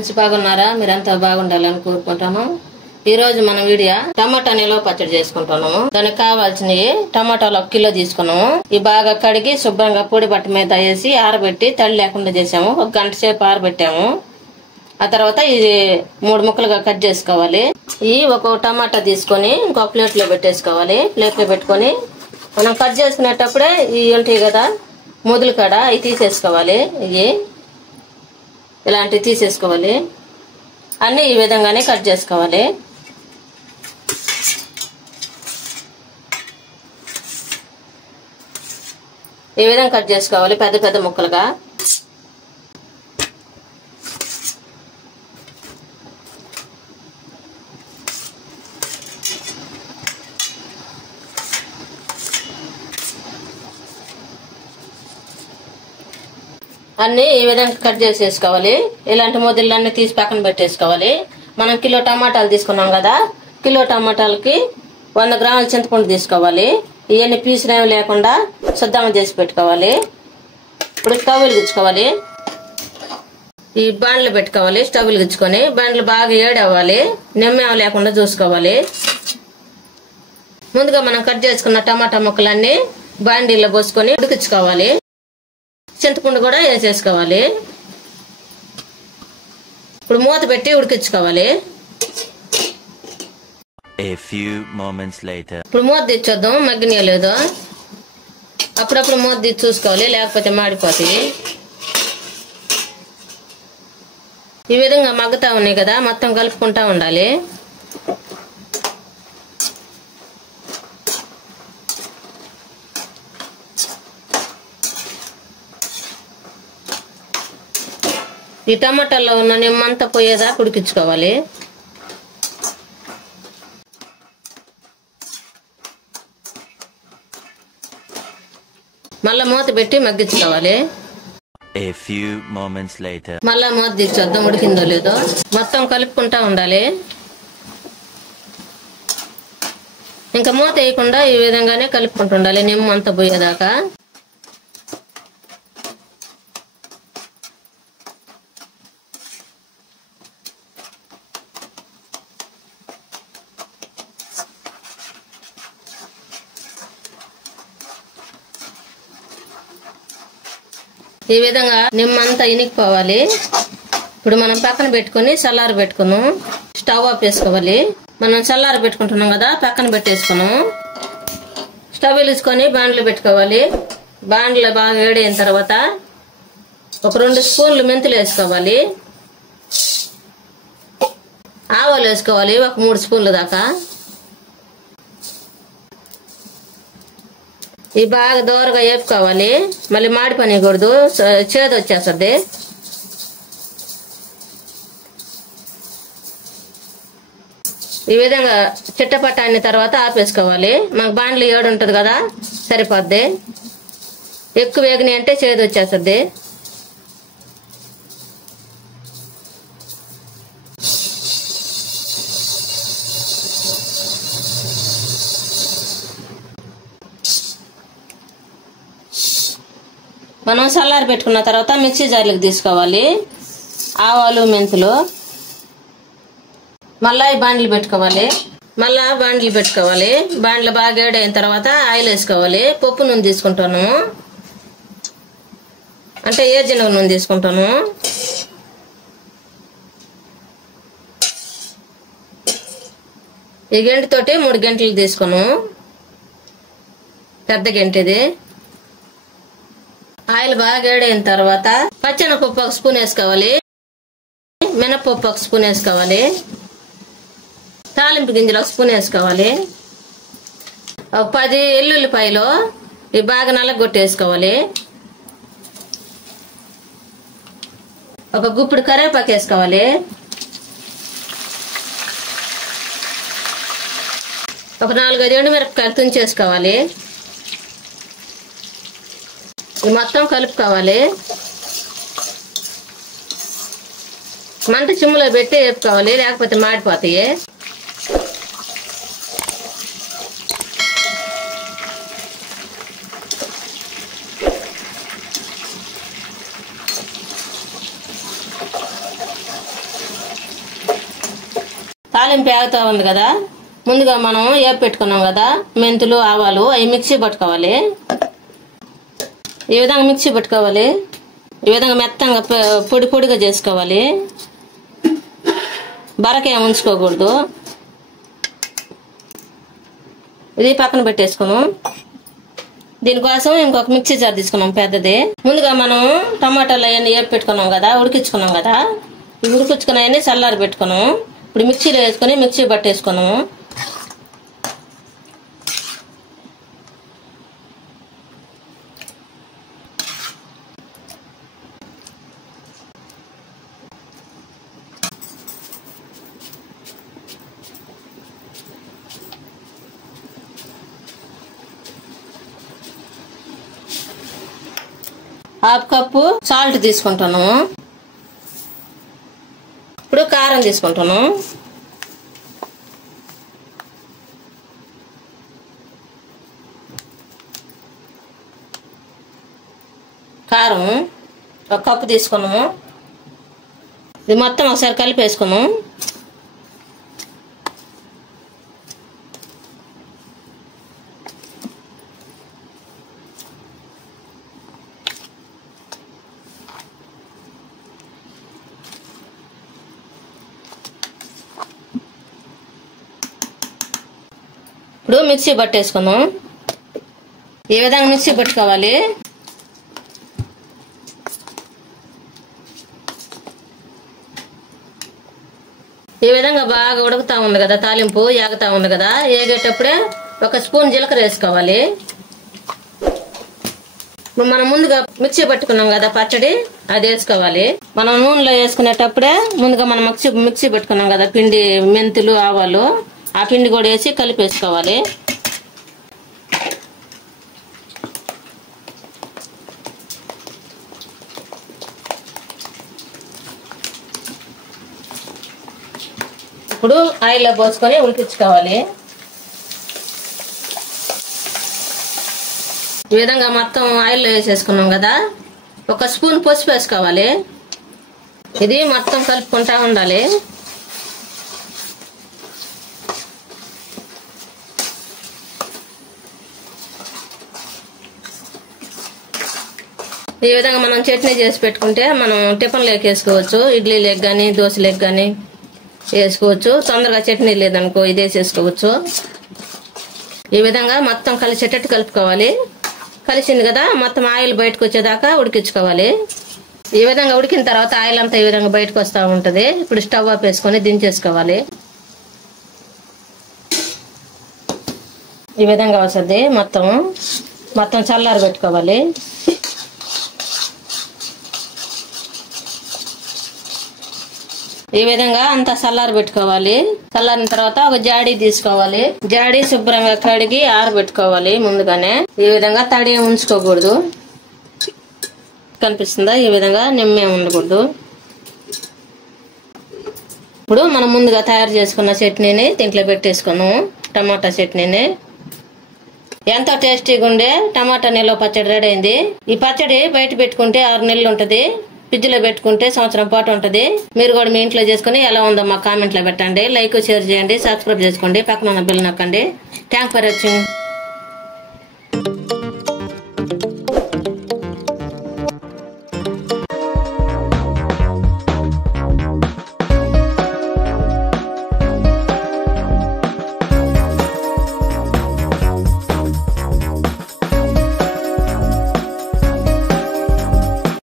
Friends బాగున్నారా? మీరంతా బాగుండాలని కోరుకుంటాను. ఈ రోజు మన వీడియో టమాటా నిల్వ పచ్చడి చేసుకుంటున్నాము. దానికి కావాల్సినవి టమాటాలు 1 కిలో తీసుకున్నాము. ఇవి బాగా కడిగి శుభ్రంగా పొడి బట్ట మీద వేసి ఆరబెట్టి తడి లేకుండా చేసాము. 1 గంట సేపు ఆరబెట్టాము. ఆ తర్వాత ఇది 3 ముక్కలుగా కట్ చేసుకోవాలి. ఈ ఒక టమాటా తీసుకొని ఇంకొక ప్లేట్ లో పెట్టేసుకోవాలి. ప్లేట్ లో పెట్టుకొని మనం కట్ చేసుకునేటప్పుడే ఇవి ఉంటాయి కదా మొదలు కాడ ఇవి తీసేసుకోవాలి. ఇవి ఇలాంటివి తీసేసుకోవాలి. అన్ని ఈ విధంగానే కట్ చేసుకోవాలి. ఈ విధంగా కట్ చేసుకోవాలి పెద్ద పెద్ద ముక్కలుగా. అన్ని ఈ విధంగా కట్ చేసేసుకోవాలి. ఇలాంటి మొదలన్నీ తీసి పక్కన పెట్టేసుకోవాలి. మనం కిలో టమాటాలు తీసుకున్నాం కదా, కిలో టమాటాలకి 100 గ్రాముల చింతపండు తీసుకోవాలి. ఇవన్నీ పీసులేమి లేకుండా శుద్ధంగా చేసి పెట్టుకోవాలి. ఇప్పుడు స్టవ్ వెలిగించుకోవాలి. ఈ బాండ్లు పెట్టుకోవాలి. స్టవ్ వెలిగించుకొని బాండ్లు బాగా ఏడవ్వాలి. నిమ్మేమ లేకుండా చూసుకోవాలి. ముందుగా మనం కట్ చేసుకున్న టమాటా ముక్కలన్నీ బాండీలో పోసుకొని ఉడికించుకోవాలి. చింతపండు కూడా వేసేసుకోవాలి. ఇప్పుడు మూత పెట్టి ఉడికించుకోవాలి. ఇప్పుడు మూత తెచ్చొద్దాం మగ్గినయో లేదో. అప్పుడప్పుడు మూత తెచ్చి చూసుకోవాలి, లేకపోతే మాడిపోతాయి. ఈ విధంగా మగ్గుతా ఉన్నాయి కదా, మొత్తం కలుపుకుంటా ఉండాలి. ఈ టమాటాల్లో ఉన్న నిమ్మంతా పోయేదాకా ఉడికించుకోవాలి. మళ్ళా మూత పెట్టి మగ్గించుకోవాలి. మళ్ళా మూత తీర్చొద్దాం ఉడికిందో లేదో. మొత్తం కలుపుకుంటా ఉండాలి. ఇంకా మూత వేయకుండా ఈ విధంగానే కలుపుకుంటూ ఉండాలి నిమ్మంతా పోయేదాకా. ఈ విధంగా నిమ్మంతా ఇనికిపోవాలి. ఇప్పుడు మనం పక్కన పెట్టుకుని చల్లారి పెట్టుకున్నాం. స్టవ్ ఆఫ్ చేసుకోవాలి. మనం చల్లారి పెట్టుకుంటున్నాం కదా, పక్కన పెట్టేసుకున్నాం. స్టవ్ వెలిగించుకొని బాండ్లు పెట్టుకోవాలి. బాండ్లు బాగా వేడైన తర్వాత ఒక 2 స్పూన్లు మెంతులు వేసుకోవాలి. ఆవాలు వేసుకోవాలి ఒక 3 స్పూన్ల దాకా. ఇవి బాగా దూరగా వేపుకోవాలి. మళ్ళీ మాడిపోనియకూడదు, చేదు వచ్చేస్తుంది. ఈ విధంగా చిట్టపట్ట అయిన తర్వాత ఆపేసుకోవాలి. మాకు బాండ్లు 7 ఉంటుంది కదా, సరిపోద్ది. ఎక్కువ వేగినాయి అంటే చేదు వచ్చేస్తుంది. మనం చల్లారి పెట్టుకున్న తర్వాత మిక్సీ జార్లకు తీసుకోవాలి. ఆవాలు మెంతులు మళ్ళా బాండ్లు పెట్టుకోవాలి. బాండ్లు బాగా వేడైన తర్వాత ఆయిల్ వేసుకోవాలి. పప్పు నూనె తీసుకుంటాను, అంటే ఏజెనగ నూనె తీసుకుంటాను. ఈ గంటతోటి 3 గంటలు తీసుకున్నాను, పెద్ద గంట ఇది. ఆయిల్ బాగా వేడైన తర్వాత పచ్చెనపప్పు 1 స్పూన్ వేసుకోవాలి. మినపప్పు 1 స్పూన్ వేసుకోవాలి. తాలింపు గింజలు 1 స్పూన్ వేసుకోవాలి. ఒక 10 ఎల్లుల్లిపాయలు ఇవి బాగా నల్లగొట్టేసుకోవాలి. ఒక గుప్పుడు కరివేపాకు వేసుకోవాలి. ఒక 4-5 ఎండుమిరపకాయలు తుంచేసుకోవాలి. ఇది మొత్తం కలుపుకోవాలి. మంట చిమ్ములో పెట్టి వేపుకోవాలి, లేకపోతే మాడిపోతాయి. తాలింపు ఆగుతా ఉంది కదా, ముందుగా మనం వేపు పెట్టుకున్నాం కదా మెంతులు ఆవాలు, అవి మిక్సీ పట్టుకోవాలి. ఈ విధంగా మిక్సీ పట్టుకోవాలి. ఈ విధంగా మెత్తంగా పొడి పొడిగా చేసుకోవాలి. బరకేం ఉంచుకోకూడదు. ఇది పక్కన పెట్టేసుకున్నాం. దీనికోసం ఇంకొక మిక్సీ జార్ తీసుకున్నాం పెద్దది. ముందుగా మనం టమాటాలు అవన్నీ వేపు పెట్టుకున్నాం కదా, ఉడికించుకున్నాం కదా, ఈ ఉడికించుకున్నాయని చల్లారి పెట్టుకున్నాం. ఇప్పుడు మిక్సీలో వేసుకుని మిక్సీ పట్టేసుకున్నాము. హాఫ్ కప్పు సాల్ట్ తీసుకుంటున్నాము. ఇప్పుడు కారం తీసుకుంటున్నాం. కారం 1 కప్పు తీసుకున్నాము. ఇది మొత్తం ఒకసారి కలిపేసుకున్నాం. ఇప్పుడు మిక్సీ పట్టేసుకున్నాం. ఈ విధంగా మిక్సీ పట్టుకోవాలి. ఈ విధంగా బాగా ఉడుకుతా ఉంది కదా, తాలింపు ఏగుతా ఉంది కదా, ఏగేటప్పుడే 1 స్పూన్ జీలకర్ర వేసుకోవాలి. మనం ముందుగా మిక్సీ పట్టుకున్నాం కదా పచ్చడి, అది వేసుకోవాలి. మనం నూనెలో వేసుకునేటప్పుడే ముందుగా మనం మిక్సీ పెట్టుకున్నాం కదా పిండి, మెంతులు ఆవాలు, ఆ పిండి కూడా వేసి కలిపేసుకోవాలి. ఇప్పుడు ఆయిల్లో పోసుకొని ఉడికించుకోవాలి. ఈ విధంగా మొత్తం ఆయిల్లో వేసేసుకున్నాం కదా, 1 స్పూన్ పసుపు వేసుకోవాలి. ఇది మొత్తం కలుపుకుంటా ఉండాలి. ఈ విధంగా మనం చట్నీ చేసి పెట్టుకుంటే మనం టిఫిన్ లేక వేసుకోవచ్చు, ఇడ్లీ లేక కానీ దోశ లేక కానీ వేసుకోవచ్చు. తొందరగా చట్నీ లేదనుకో ఇది వేసేసుకోవచ్చు. ఈ విధంగా మొత్తం కలిసేటట్టు కలుపుకోవాలి. కలిసింది కదా, మొత్తం ఆయిల్ బయటకు వచ్చేదాకా ఉడికించుకోవాలి. ఈ విధంగా ఉడికిన తర్వాత ఆయిల్ అంతా ఈ విధంగా బయటకు వస్తూ ఉంటుంది. ఇప్పుడు స్టవ్ ఆఫ్ వేసుకొని దించేసుకోవాలి. ఈ విధంగా వస్తుంది. మొత్తం చల్లారి పెట్టుకోవాలి. ఈ విధంగా అంతా చల్లారి పెట్టుకోవాలి. చల్లారిన తర్వాత ఒక జాడీ తీసుకోవాలి. జాడీ శుభ్రంగా కడిగి ఆరబెట్టుకోవాలి ముందుగానే. ఈ విధంగా తడి ఉంచుకోకూడదు. కనిపిస్తుందా? ఈ విధంగా నిమ్మే ఉండకూడదు. ఇప్పుడు మనం ముందుగా తయారు చేసుకున్న చట్నీని దీంట్లో పెట్టేసుకున్నాము. టమాటా చట్నీని. ఎంతో టేస్టీగా ఉండే టమాటా నిల్వ పచ్చడి రెడీ అయింది. ఈ పచ్చడి బయట పెట్టుకుంటే 6 నెలలు ఉంటది. ఫ్రిడ్జ్ లో పెట్టుకుంటే సంవత్సరం పాటు ఉంటది. మీరు కూడా మీ ఇంట్లో చేసుకుని ఎలా ఉందో మా కామెంట్ లో పెట్టండి. లైక్ షేర్ చేయండి, సబ్స్క్రైబ్ చేసుకోండి, పక్కన ఉన్న బెల్ నొక్కండి. Thanks for watching.